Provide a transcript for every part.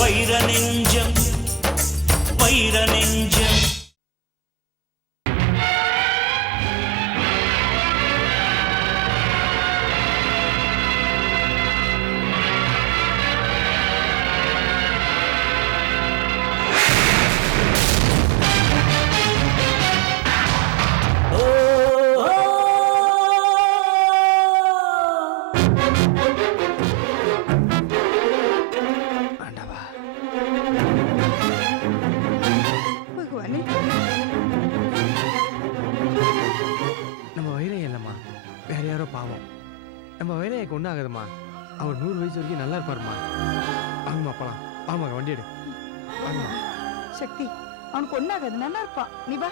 வைர நெஞ்சம் வைர நெஞ்சம் பாவம் நம்ம வேலைக்கு ஒன்றும் ஆகுதுமா. அவர் 100 வயசு வரைக்கும் நல்லா இருப்பாருமா. ஆமாம் போலாம். ஆமாங்க வண்டி எடு. ஆமா சக்தி அவனுக்கு ஒன்றும் ஆகாது, நல்லா இருப்பான். நீ வா.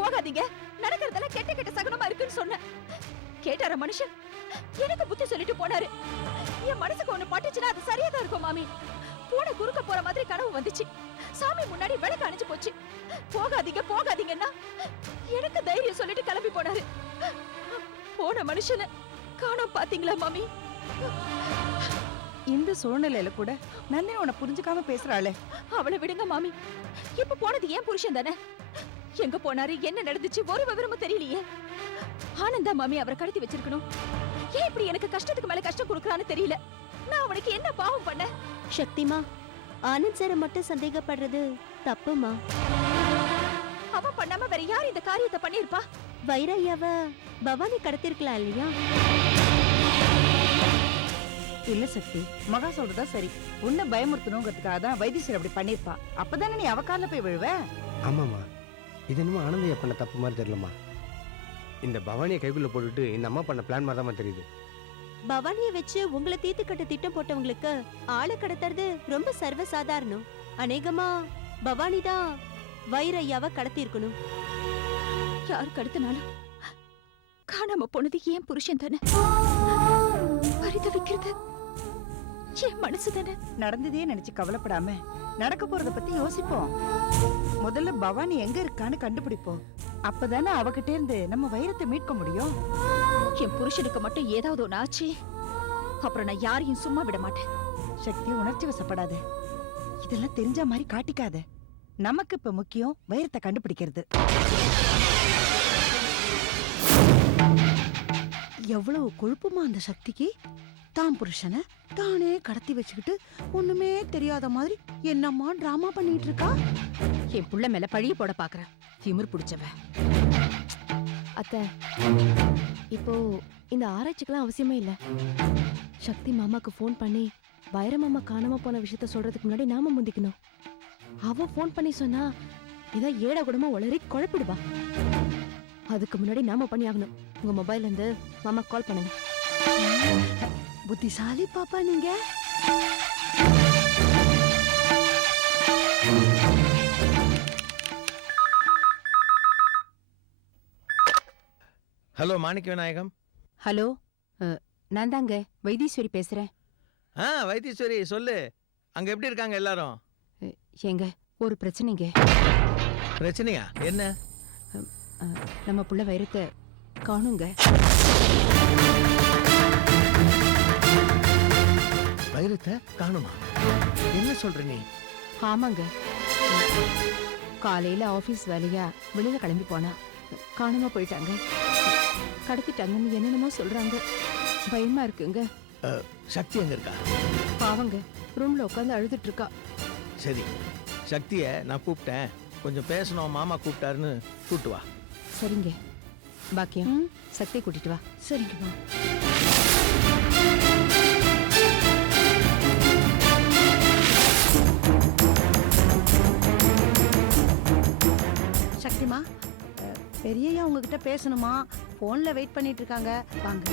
போகாதீங்க, நடக்கிறதெல்லாம் கெட்ட கெட்ட சகுனமா இருக்குன்னு சொன்னேன். கேட்டார மனுஷன் எனக்கு புத்தி சொல்லிட்டு போனாரு. என் மனசுக்கு ஒண்ணு பட்டுச்சுன்னா அது சரியா தான் இருக்கும் மாமி. பூனை குறுக்க போற மாதிரி கனவு வந்துச்சு. சாமி முன்னாடி விளக்கு அணைஞ்சு போச்சு. போகாதீங்க போகாதீங்கன்னா எனக்கு தைரியம் சொல்லிட்டு கிளம்பி போனாரு. போன மனுஷனை காணோம் பாத்தீங்களா மாமி? இந்த சூழ்நிலையில கூட நந்தினி உன்னை புரிஞ்சுக்காம பேசுறாளே. அவளை விடுங்க மாமி. இப்ப போனது ஏன் புருஷன் தானே. எங்க போனாரு, என்ன நடந்துச்சு, ஒரு விவரமும் தெரியலையே. ஆனந்தா மாமி அவரை கடத்தி வச்சிருக்கணும். ஏன் இப்படி எனக்கு கஷ்டத்துக்கு மேல கஷ்டம் கொடுக்கறான்னு தெரியல. நான் அவனுக்கு என்ன பாவம் பண்ண? சக்திமா, ஆனந்த் சார மட்டும் சந்தேகப்படுறது தப்புமா. அவன் பண்ணாம வேற யார் இந்த காரியத்தை பண்ணிருப்பா? வைரையாவ பவானி கடத்திருக்கலாம் இல்லையா? இல்ல சக்தி, மகா சொல்றதா சரி. உன்னை பயமுறுத்தணுங்கிறதுக்காக தான் வைத்தீஸ்வரர் அப்படி பண்ணிருப்பா. அப்பதானே நீ அவ கால்ல போய் விழுவ. ஆமாம்மா, இது என்னமோ ஆனந்தையா பண்ண தப்பு மாதிரி தெரியலம்மா. இந்த பவானியை கைக்குள்ள போட்டுட்டு இந்த அம்மா பண்ண பிளான் மாதிரி தான் தெரியுது. பவானியை வச்சு உங்களை தீர்த்து கட்ட திட்டம் போட்டவங்களுக்கு ஆளை கடத்துறது ரொம்ப சர்வ சாதாரணம். அநேகமா பவானி தான் வைரையாவை கடத்தி இருக்கணும். யார் கடத்தினாலும் காணாம போனது ஏன் புருஷன் தானே. பரிதவிக்கிறது என் மனசு தானே. நடந்ததே நினைச்சு கவலைப்படாம நடக்க போறத பத்தி யோசிப்போம். முதல்ல பவானி எங்க இருக்கான்னு கண்டுபிடிப்போம். அப்பதானே அவகிட்ட இருந்து நம்ம வைரத்தை மீட்க முடியும். என் புருஷனுக்கு மட்டும் ஏதாவது ஒண்ணு ஆச்சு, அப்புறம் நான் யாரையும் சும்மா விட மாட்டேன். சக்தி, உணர்ச்சி வசப்படாத. இதெல்லாம் தெரிஞ்ச மாதிரி காட்டிக்காத. நமக்கு இப்ப முக்கியம் வைரத்தை கண்டுபிடிக்கிறது. எவ்வளவு கொழுப்புமா அந்த சக்திக்கு. தான் புருஷனை தானே கடத்தி வச்சுக்கிட்டு ஒண்ணுமே தெரியாத மாதிரி என்னம்மா டிராமா பண்ணிட்டு இருக்கா. என் புள்ள மேல பழிய போட பாக்குற திமிர் பிடிச்சவ. அத்தை, இப்போ இந்த ஆராய்ச்சிக்கெல்லாம் அவசியமே இல்ல. சக்தி மாமாக்கு ஃபோன் பண்ணி வைர மாமா காணாம போன விஷயத்த சொல்றதுக்கு முன்னாடி நாம முந்திக்கணும். அவ ஃபோன் பண்ணி சொன்னா இதை ஏட கூடமா உளறி குழப்பிடுவா. அதுக்கு முன்னாடி நாம பண்ணி ஆகணும். உங்க மொபைல்ல இருந்து மாமா கால் பண்ணுங்க. புத்திசாலி பாப்பா நீங்க. ஹலோ மாணிக்க விநாயகம். ஹலோ, நான் தாங்க வைத்தீஸ்வரி பேசுறேன். வைத்தீஸ்வரி சொல்லு, அங்க எப்படி இருக்காங்க எல்லாரும்? ஏங்க, ஒரு பிரச்சனைங்க. பிரச்சனையா? என்ன? நம்ம புள்ள வைரத்தை காணுங்க. வைரத்தை காணுமா? என்ன சொல்ற நீ? ஆமாங்க, காலையில ஆபீஸ் வேலையா வெளியில கிளம்பி போனா காணாம போயிட்டாங்க. கடத்திட்டாங்கன்னு என்னென்னமோ சொல்றாங்க. பயமா இருக்குங்க. சக்தி எங்க இருக்கா? பாவங்க, ரூம்ல உட்காந்து அழுதுட்டு இருக்கா. சரி, சக்திய நான் கூப்பிட்டேன், கொஞ்சம் பேசணும், மாமா கூப்பிட்டாருன்னு கூப்பிட்டு வா. சரிங்க. பாக்கியம், சக்தியை கூட்டிட்டு வா. சரிங்கம்மா. சக்திமா, பெரியய்யா உங்ககிட்ட பேசணுமா? போன்ல வெயிட் பண்ணிட்டு இருக்காங்க, வாங்க.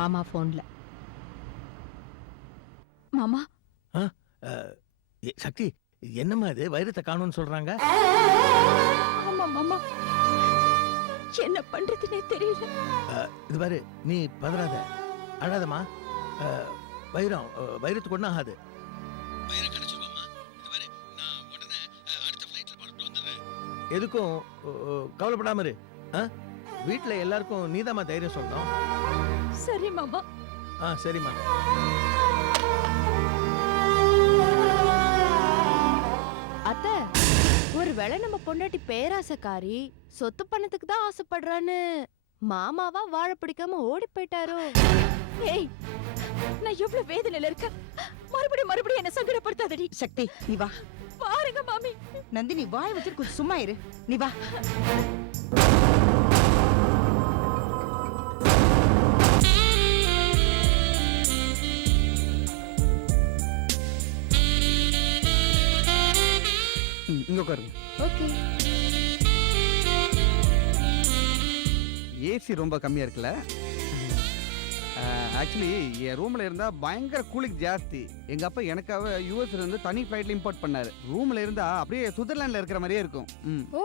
மாமா போன்ல. மாமா சக்தி, என்னம்மா இது வைரத்தை காணும்னு சொல்றாங்க? ஆமா மாமா, என்ன பண்றதுன்னே தெரியல. இது பாரு, நீ பதறாத, அழாதம்மா. வைரத்துக்கு ஒன்றும் ஆகாது. வைரம் கிடைச்சிருவாம்மா. இது பாரு, நான் உடனே அடுத்த ஃப்ளைட்ல புறப்பட்டு வந்துடுறேன். எதுக்கும் கவலைப்படாம இரு. வீட்டுல எல்லாருக்கும் நீதாம்மா தைரியம் சொல்லணும். சரி மாமா. சரிம்மா. அத்தை, ஒருவேளை நம்ம பொண்டாட்டி பேராசக்காரி சொத்து பணத்துக்கு தான் ஆசைப்படுறான்னு மாமாவா வாழ பிடிக்காம ஓடி போயிட்டாரோ? ஏய், நான் எவ்வளவு வேதனையில இருக்கேன். மறுபடியும் என்ன சங்கடப்படுத்தாதடி. சக்தி, நீ வா. பாருங்க மாமி. நந்தினி, வாய் வச்சு கொஞ்சம் சும்மா இரு. நீ வா. இங்க உட்காருங்க. ஓகே. ஏசி ரொம்ப கம்மியா இருக்குல்ல? ஆக்சுவலி என் ரூம்ல இருந்தா பயங்கர கூலிங் ஜாஸ்தி. எங்க அப்பா எனக்காக யூஎஸ்ல இருந்து தனி ஃபிளைட்ல இம்போர்ட் பண்ணாரு. ரூம்ல இருந்தா அப்படியே சுவிட்சர்லாந்துல இருக்கிற மாதிரியே இருக்கும். ஓ,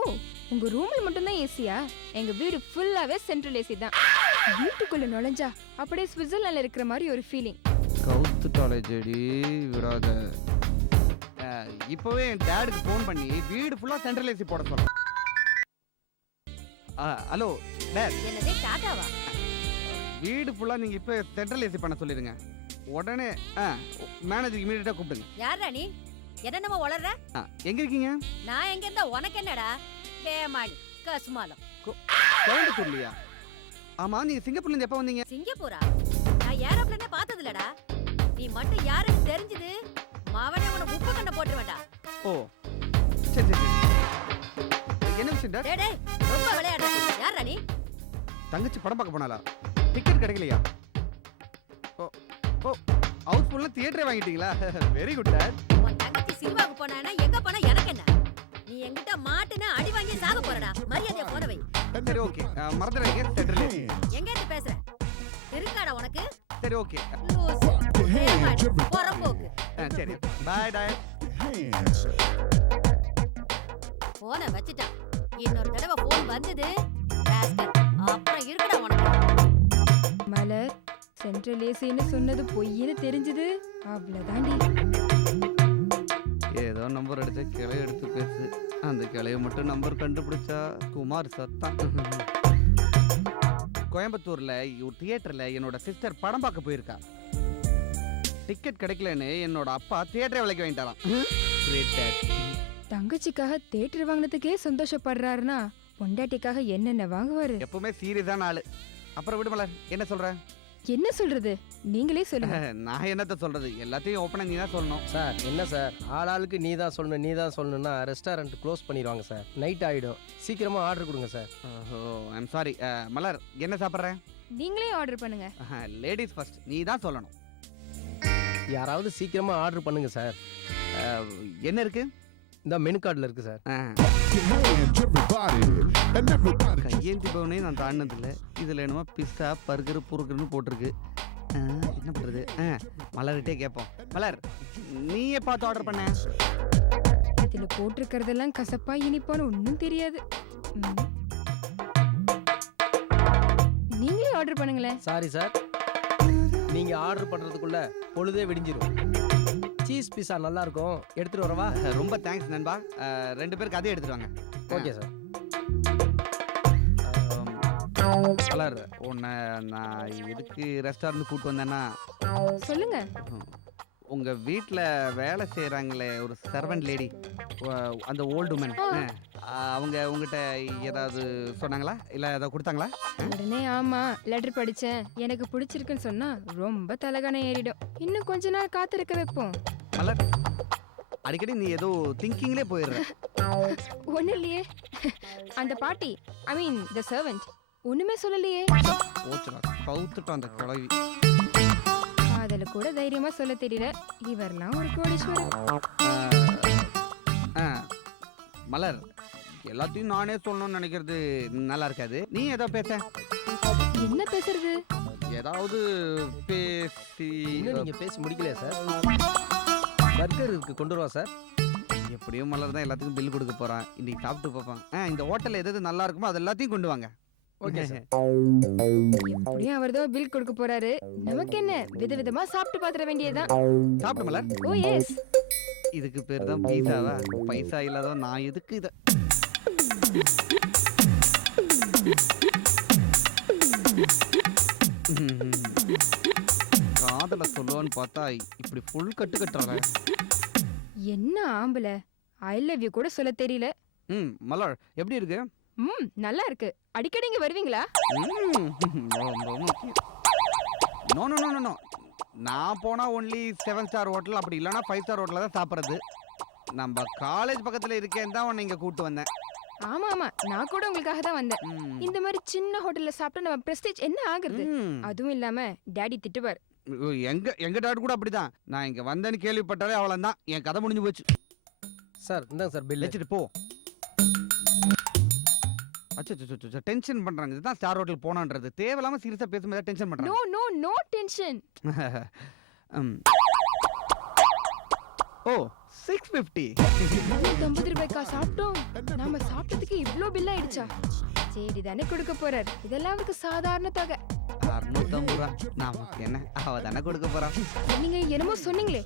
உங்க ரூம்ல மட்டும் தான் ஏசியா? எங்க வீடு ஃபுல்லாவே சென்ட்ரல் ஏசி தான். வீட்டுக்குள்ள நுழைஞ்சா அப்படியே சுவிட்சர்லாந்துல இருக்கிற மாதிரி ஒரு ஃபீலிங். கவுத்துட்டாலே ஜெடி விடாத. இப்பவே என் டேடுக்கு ஃபோன் பண்ணி வீடு ஃபுல்லா சென்ட்ரல் ஏசி போட சொல்ல. Hello dad. என்னதே டாடாவா? வீடு ஃபுல்லா நீங்க இப்ப சென்ட்ரல் ஏசி பண்ண சொல்லிருங்க. உடனே மேனேஜர் இமிடியேட்டா கூப்பிடுங்க. யாரா நீ? என்னென்னமோ வளர்ற? எங்க இருக்கீங்க? நான் எங்க இருந்தா உனக்கு என்னடா? பேமாடி கசுமாலம். கோயம்புத்தூர்லயா? ஆமா, நீங்க சிங்கப்பூர்ல இருந்து எப்ப வந்தீங்க? சிங்கப்பூரா? நான் ஏரோப்ளேனே பார்த்தது இல்லடா. நீ மட்டும் யாருன்னு தெரிஞ்சது மாவனே உன உப்பு கண்ண போட்டுருவேன்டா. ஓ சரி சரி. என்ன விஷயம் டாட்? டேய் டேய், ரொம்ப விளையாடுற. யாரா நீ? தங்கச்சி படம் பார்க்க போனாலா? டிக்கெட் கிடைக்கலையா? ஓ ஓ, ஹவுஸ் ஃபுல்லா தியேட்டரே வாங்கிட்டீங்களா? Very good dad. உன் தங்கச்சி சினிமாக்கு போனானா எங்க போனா எனக்கு என்ன? நீ என்கிட்ட மாட்டுனா அடி வாங்கி சாக போறடா. மரியாதையா போன வை. சரி ஓகே, மறந்துடாதீங்க சென்ட்ரல் ஏசி. எங்க இருந்து பேசுற? இருக்காடா உனக்கு? சரி ஓகே. லூசு. பேமாடி போறம்போக்கு. சரி பை டாட். போனை வச்சிட்டான். இன்னொரு தடவை போன் வந்தது அப்புறம் இருக்குடா உனக்கு. மலர், சென்ட்ரல் ஏசின்னு சொன்னது பொய்ன்னு தெரிஞ்சது. அவ்வளவுதாண்டி. ஏதோ நம்பர் அடிச்ச கிளைய எடுத்து பேசு. அந்த கிளைய மட்டும் நம்பர் கண்டுபிடிச்சா குமார் சத்தான். கோயம்புத்தூர்ல ஒரு தியேட்டர்ல என்னோட சிஸ்டர் படம் பார்க்க போயிருக்கா. டிக்கெட் கிடைக்கலன்னு என்னோட அப்பா தியேட்டரை விலைக்கு வாங்கிட்டாராம். Great dad. தங்கச்சிக்காக தியேட்டர் வாங்கினதுக்கே சந்தோஷப்படுறாருன்னா பொண்டாட்டிக்காக என்னென்ன வாங்குவாரு? எப்பவுமே சீரியஸான ஆளு. அப்புறம் விடு மலர், என்ன சொல்ற? என்ன சொல்றது? நீங்களே சொல்லுங்க. நான் என்னத்த சொல்றது? எல்லாத்தையும் ஓப்பனா நீ தான் சொல்லணும். சார் என்ன சார், ஆளாளுக்கு நீ தான் சொல்லணும்னா ரெஸ்டாரண்ட் க்ளோஸ் பண்ணிடுவாங்க சார். நைட் ஆகிடும். சீக்கிரமா ஆர்டர் கொடுங்க sir. Oh I'm sorry. Malar, என்ன சாப்பிட்ற? நீங்களே ஆர்டர் பண்ணுங்க. லேடிஸ் ஃபர்ஸ்ட், நீ தான் சொல்லணும். யாராவது சீக்கிரமா ஆர்டர் பண்ணுங்க சார். என்ன இருக்கு? இந்த மெனு கார்டில் இருக்கு சார். கையேந்தி பவனே நான் தாண்டினதில்லை. இதில் என்னமோ பிஸ்தா பர்கர் புருக்குன்னு போட்டிருக்கு. என்ன பண்ணுறது? மலர்கிட்டே கேட்போம். மலர், நீயே பார்த்து ஆர்டர் பண்ண. இதுல போட்டிருக்கிறதெல்லாம் கசப்பா இனிப்பான்னு ஒன்றும் தெரியாது. நீங்களே ஆர்டர் பண்ணுங்களேன். சாரி சார், நீங்க ஆர்டர் பண்றதுக்குள்ள பொழுதே விடிஞ்சிரும். சீஸ் பீஸா நல்லா இருக்கும், எடுத்துட்டு வரவா? ரொம்ப தேங்க்ஸ் நண்பா. 2 பேருக்கு அதே எடுத்துட்டு வாங்க. Okay sir. மலர், உன்னை நான் எதுக்கு ரெஸ்டாரண்ட் கூப்பிட்டு வந்தேன்னா, சொல்லுங்க. உங்க வீட்டில் வேலை செய்கிறாங்களே ஒரு சர்வன்ட் லேடி, அந்த ஓல்டு உமன், அவங்க உங்ககிட்ட ஏதாவது சொன்னாங்களா? இல்லை ஏதாவது கொடுத்தாங்களா? உடனே ஆமா, லெட்டர் படிச்சேன், எனக்கு பிடிச்சிருக்குன்னு சொன்னா ரொம்ப தலகான ஏறிடும். இன்னும் கொஞ்ச நாள் காத்திருக்க வைப்போம். மலர், அடிக்கடி நீ ஏதோ திங்கிங்லேயே போயிடுற. ஒன்றும் இல்லையே. அந்த பாட்டி, ஐ மீன் த சர்வெண்ட், ஒண்ணுமே சொல்லலையே. ஓச்சுடா, கவுத்துட்டோம் அந்த கிழவி. அதுல கூட தைரியமா சொல்ல தெரியல. இவரெல்லாம் ஒரு கோடீஸ்வரர். மலர், எல்லாத்தையும் நானே சொல்லணும்னு நினைக்கிறது நல்லா இருக்காது. நீ ஏதோ பேச. என்ன பேசுறது? ஏதாவது பேசி. இன்னும் நீங்க பேசி முடிக்கலையா சார்? பர்கர் இருக்கு, கொண்டு வருவா சார். எப்படியும் மலர் தான் எல்லாத்துக்கும் பில் கொடுக்க போறான். இன்னைக்கு சாப்பிட்டு பார்ப்பான். இந்த ஹோட்டல்ல எது நல்லா இருக்குமோ அது எல்லாத்தையும் கொண்டு வாங்க. Okay sir. எப்படியும் அவர் தான் பில் கொடுக்க போறாரு. நமக்கு என்ன, விதவிதமா சாப்பிட்டு பாத்திர வேண்டியதுதான். சாப்பிட்டு மலர். ஓ எஸ். இதுக்கு பேர் தான் பைசாவா? பைசா இல்லாத நான் எதுக்கு இத? காதல சொல்லுவான்னு பார்த்தா இப்படி ஃபுல் கட்டு கட்டுறாங்க. என்ன ஆம்பளை, ஐ லவ் யூ கூட சொல்ல தெரியல. மலர் எப்படி இருக்கு? நல்லா இருக்கு. அடிக்கடி இங்க வருவீங்களா? No no no no. நான் போனா ஒன்லி 7 ஸ்டார் ஹோட்டல், அப்படி இல்லைன்னா 5 ஸ்டார் ஹோட்டல்ல தான் சாப்பிட்றது. நம்ம காலேஜ் பக்கத்துல இருக்கேன் தான் உன்னை இங்க கூப்பிட்டு வந்தேன். ஆமா ஆமா, நான் கூட உங்களுக்காக தான் வந்தேன். இந்த மாதிரி சின்ன ஹோட்டல்ல சாப்பிட்டா நம்ம பிரஸ்டீஜ் என்ன ஆகுறது? அதுவும் இல்லாம டாடி திட்டுவார். எங்க டாட் கூட அப்படிதான். நான் இங்க வந்தேன்னு கேள்விப்பட்டாலே அவ்வளவுதான், என் கதை முடிஞ்சு போச்சு. சார் இந்தாங்க சார் பில். வச்சுட்டு போ. அச்சோ டென்ஷன் பண்றாங்க. இதுதான் ஸ்டார் ஹோட்டல் போனான்றது. தேவையில்லாம சீரியஸா பேசும்போது டென்ஷன் பண்றாங்க. No no no tension. Oh 650. 50 ரூபாய்க்கா சாப்பிட்டோம்? நாம சாப்பிட்டதுக்கு இவ்ளோ பில் ஆயிடுச்சா? சரி தானே கொடுக்க போறார். இதெல்லாம் அவருக்கு சாதாரண தொகை. 650 ரூபா நமக்கு என்ன, அவ தானே கொடுக்க போறா. நீங்க என்னமோ சொன்னீங்களே.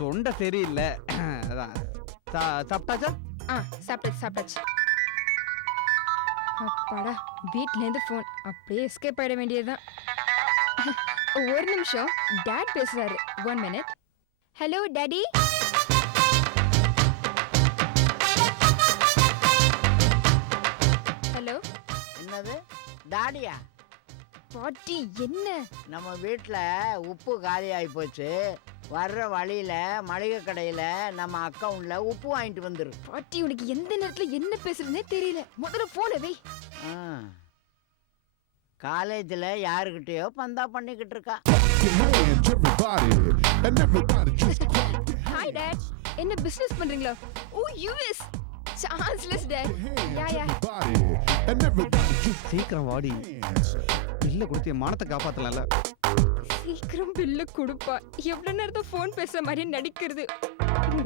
தொண்டை சரியில்லை அதான். சாப்பிட்டாச்சா? சாப்பிட்டாச்சு. அப்பாடா, வீட்ல இருந்து போன். அப்படியே எஸ்கேப் ஆயிட வேண்டியதுதான். ஒரு நிமிஷம், டாட் பேசுறாரு. 1 மினிட். Hello daddy. ஹலோ. என்னது டாடியா? பாட்டி என்ன? நம்ம வீட்டில் உப்பு காலி ஆகி போச்சு. வர்ற வழியில மளிகை கடையில நம்ம அக்கவுண்ட்ல உப்பு வாங்கிட்டு வந்துரு. பாட்டி, உனக்கு எந்த நேரத்துல என்ன பேசுறதுனே தெரியல. முதல்ல போனை வை. காலேஜில் யாருக்கிட்டயோ பந்தா பண்ணிக்கிட்டு இருக்கா. Hi dad. என்ன பிசினஸ் பண்றீங்களா? Oh US. Chanceless dad. Yeah சீக்கிரம் வாடி. பில்ல கொடுத்து என் மானத்தை காப்பாத்தலாம்ல. சீக்கிரம் பில்ல கொடுப்பா. எவ்வளவு நேரத்தை போன் பேசுற மாதிரி நடிக்கிறது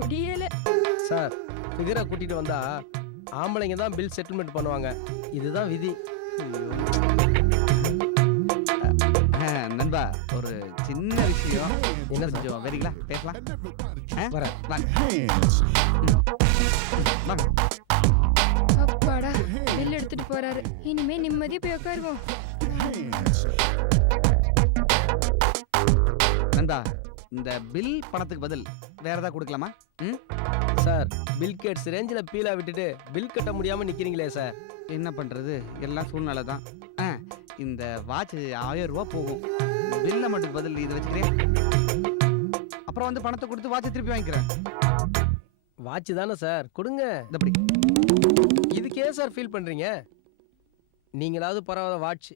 முடியல. சார் ஃபிகரை கூட்டிட்டு வந்தா ஆம்பளைங்க தான் பில் செட்டில்மெண்ட் பண்ணுவாங்க. இதுதான் விதி. நண்பா, ஒரு சின்ன விஷயம். என்ன கொஞ்சம் வரீங்களா? பேசலாம். அப்பாடா, பில் எடுத்துட்டு போறாரு. இனிமே நிம்மதியா போய் உட்காருவோம். நண்பா, இந்த பில் பணத்துக்கு பதில் வேற ஏதாவது கொடுக்கலாமா? சார், பில் கேட்ஸ் ரேஞ்சில் பீலா விட்டுட்டு பில் கட்ட முடியாம நிக்கிறீங்களே சார். என்ன பண்றது, எல்லாம் சூழ்நிலை தான். இந்த வாட்ச் 1000 ரூபா போகும். பில்ல மட்டும் பதில் இதை வச்சுக்கிறேன். அப்புறம் வந்து பணத்தை கொடுத்து வாட்சை திருப்பி வாங்கிக்கிறேன். வாட்ச் தானே சார், கொடுங்க. எப்படி இதுக்கே சார் ஃபீல் பண்றீங்க? நீங்களாவது பரவாயில்ல, வாட்ச்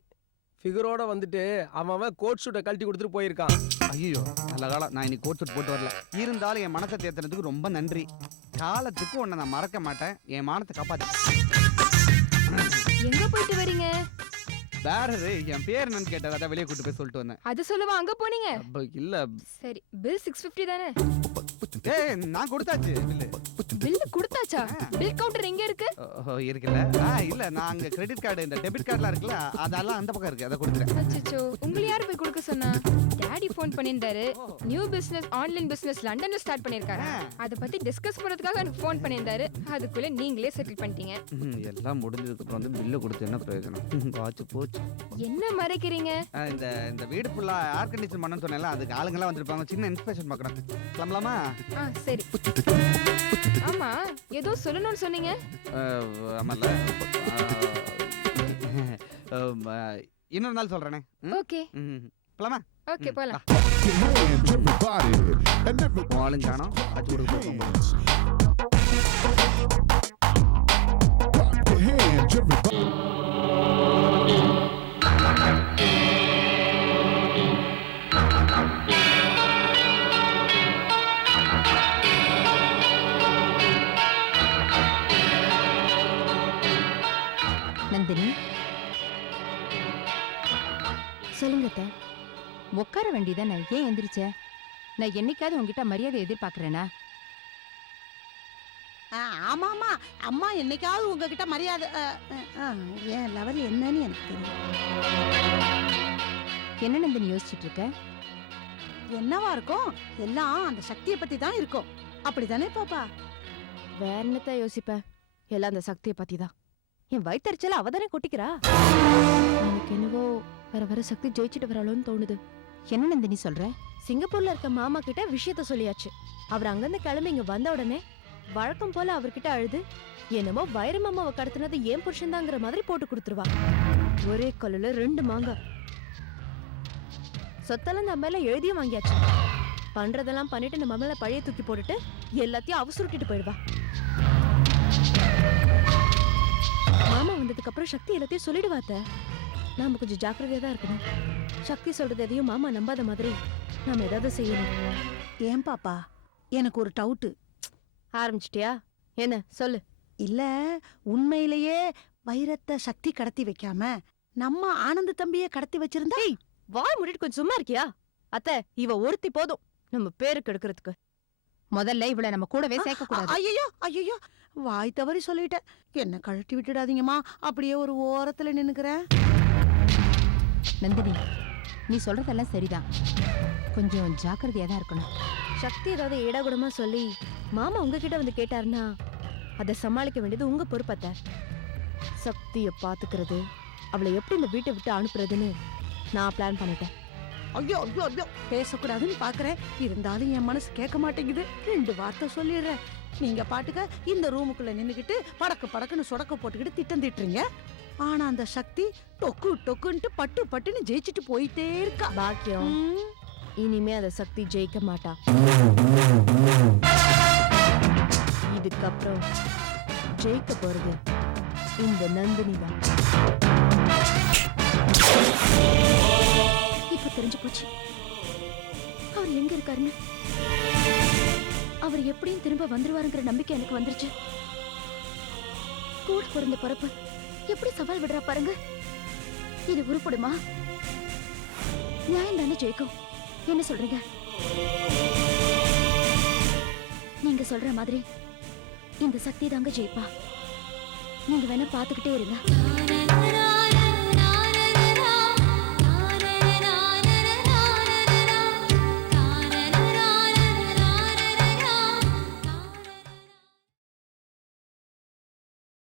ஃபிகரோட வந்துட்டு அவன் கோட் ஷூட்டை கழட்டி கொடுத்துட்டு போயிருக்கான். ஐயோ நல்ல காலம், நான் இன்னைக்கு கோட் ஷூட் போட்டு வரல. இருந்தாலும் என் மனசை தேத்துறதுக்கு ரொம்ப நன்றி. காலத்துக்கு உன்னை நான் மறக்க மாட்டேன். என் மானத்தை காப்பாத்து. எங்க போயிட்டு வரீங்க? வேற என் பேர் என்னன்னு கேட்டார், அதான் வெளியே கூட்டு போய் சொல்லிட்டு வந்தேன். அது சொல்லவா அங்க போனீங்க? இல்ல சரி, பில் 650 தானே? நான் கொடுத்தாச்சு. பில் கொடுத்தாச்சா? பில் கவுண்டர் எங்க இருக்கு? இருக்குல்ல. இல்ல, நான் அங்க கிரெடிட் கார்டு, இந்த டெபிட் கார்டுலாம் இருக்குல்ல, அதெல்லாம் அந்த பக்கம் இருக்கு, அதை கொடுத்துறேன். அச்சச்சோ, உங்களை யார் போய் கொடுக்க சொன்னா? டாடி ஃபோன் பண்ணியிருந்தாரு. நியூ பிசினஸ், ஆன்லைன் பிசினஸ் லண்டன்ல ஸ்டார்ட் பண்ணிருக்காரு. அத பத்தி டிஸ்கஸ் பண்றதுக்காக எனக்கு ஃபோன் பண்ணியிருந்தாரு. அதுக்குள்ள நீங்களே செட்டில் பண்ணிட்டீங்க. எல்லாம் முடிஞ்சதுக்கு அப்புறம் வந்து பில்ல கொடுத்து என்ன பிரயோஜனம்? வாட்ச் போச்சு. என்ன மறைக்கிறீங்க? இந்த வீடு ஃபுல்லா ஏர் கண்டிஷன் பண்ணனும் சொன்னேன்ல, அதுக்கு ஆளுங்கலாம் வந்திருப்பாங்க. சின்ன இன்ஸ்பெக்ஷன் பார்க்கறோம். கிளம்பலாமா? சரி. ஆமா, ஏதோ சொல்லணும்னு சொன்னீங்க. ஆமால. இன்னொரு நாள் சொல்றேனே. ஓகே. போலாமா? ஓகே, போலாம். மாலும் காணோம், அது கொடுக்க போறோம். நந்தினி சொல்லுங்க அத்தை. உட்கார வேண்டியதானே, ஏன் எந்திரிச்ச? நான் என்னைக்காவது உங்ககிட்ட மரியாதை எதிர்பார்க்கறேனா? ஆமா ஆமா, அம்மா என்னைக்காவது உங்ககிட்ட மரியாதை ஏன் லெவல் என்னன்னு எனக்கு தெரியும். என்ன நந்தினி யோசிச்சுட்டு இருக்க? என்னவா இருக்கும்? எல்லாம் அந்த சக்தியை பத்தி தான் இருக்கும். அப்படிதானே பாப்பா? வேற என்னத்த யோசிப்பேன், எல்லாம் அந்த சக்தியை பத்தி தான். என் வயிற்றுச்சல அவதானே கொட்டிக்கிறா. எனக்கு என்னவோ வர வர சக்தி ஜெயிச்சுட்டு வராளோன்னு தோணுது. என்ன நந்தினி சொல்ற? சிங்கப்பூர்ல இருக்க மாமா கிட்ட விஷயத்த சொல்லியாச்சு. அவர் அங்கிருந்து கிளம்பி இங்க வந்த உடனே வழக்கம் போல அவர்கிட்ட அழுது என்னமோ வைரமாமாவை கடத்தினது ஏன் புருஷன்தாங்கிற மாதிரி போட்டு கொடுத்துருவா. ஒரே கல்லுல 2 மாங்காய். சொத்தெல்லாம் நம்ம மேல எழுதியும் வாங்கியாச்சு. பண்றதெல்லாம் பண்ணிட்டு நம்ம மேல பழைய தூக்கி போட்டுட்டு எல்லாத்தையும் அவசுருட்டிட்டு போயிடுவா. மாமா வந்ததுக்கு அப்புறம் சக்தி எல்லாத்தையும் சொல்லிடுவாத்த. நாம கொஞ்சம் ஜாக்கிரதையா தான் இருக்கணும். சக்தி சொல்றது எதையும் மாமா நம்பாத மாதிரி நாம ஏதாவது செய்யணும். ஏன் பாப்பா, எனக்கு ஒரு டவுட்டு. ஆரம்பிச்சிட்டியா? என்ன சொல்லு. இல்ல, உண்மையிலேயே வைரத்தை சக்தி கடத்தி வைக்காம நம்ம ஆனந்த தம்பியை கடத்தி வச்சிருந்தா? வாய் மூடிட்டு கொஞ்சம் சும்மா இருக்கியா? அத்தை, இவ ஒருத்தி போதும் நம்ம பேருக்கு எடுக்கிறதுக்கு. முதல்ல இவளை நம்ம கூடவே சேர்க்க கூடாது. ஐயோ ஐயோ, வாய் தவறி சொல்லிட்டேன். என்ன கழட்டி விட்டுடாதீங்கம்மா, அப்படியே ஒரு ஓரத்துல நின்னுக்கிறேன். நந்தினி, நீ சொல்றதெல்லாம் சரிதான், கொஞ்சம் ஜாக்கிரதையா தான் இருக்கணும். சக்தி ஏதாவது ஏடாகுடமா சொல்லி மாமா உங்ககிட்ட வந்து கேட்டாருன்னா அதை சமாளிக்க வேண்டியது உங்க பொறுப்பத்த. சக்திய பாத்துக்கிறது, அவளை எப்படி இந்த வீட்டை விட்டு அனுப்புறதுன்னு நான் பிளான் பண்ணிட்டேன். ஐயோ ஐயோ ஐயோ, பேசக்கூடாதுன்னு பாக்குறேன், இருந்தாலும் என் மனசு கேட்க மாட்டேங்குது. 2 வார்த்தை சொல்லிடுறேன். நீங்க பாட்டுக்க இந்த ரூமுக்குள்ள நின்னுக்கிட்டு படக்கு படக்குன்னு சொடக்க போட்டுக்கிட்டு திட்டம் திட்டுறீங்க. ஆனா அந்த சக்தி டொக்கு டொக்குன்ட்டு பட்டு பட்டுன்னு ஜெயிச்சுட்டு போயிட்டே இருக்கா. பாக்கியம், இனிமே அந்த சக்தி ஜெயிக்க மாட்டா. இதுக்கப்புறம் ஜெயிக்க போறது இந்த நந்தினி தான். இப்ப தெரிஞ்சு போச்சு அவர் எங்க இருக்காருன்னு. அவர் எப்படியும் திரும்ப வந்துருவாருங்கிற நம்பிக்கை எனக்கு வந்துருச்சு. கூட பிறந்த பிறப்பு எப்படி சவால் விடுறா பாருங்க. இது உருப்படுமா? நியாயம் தானே ஜெயிக்கும். என்ன சொல்றீங்க? நீங்க சொல்ற மாதிரி இந்த சக்தி தாங்க ஜெயிப்பா. நீங்க வேணா பாத்துக்கிட்டே இருங்க.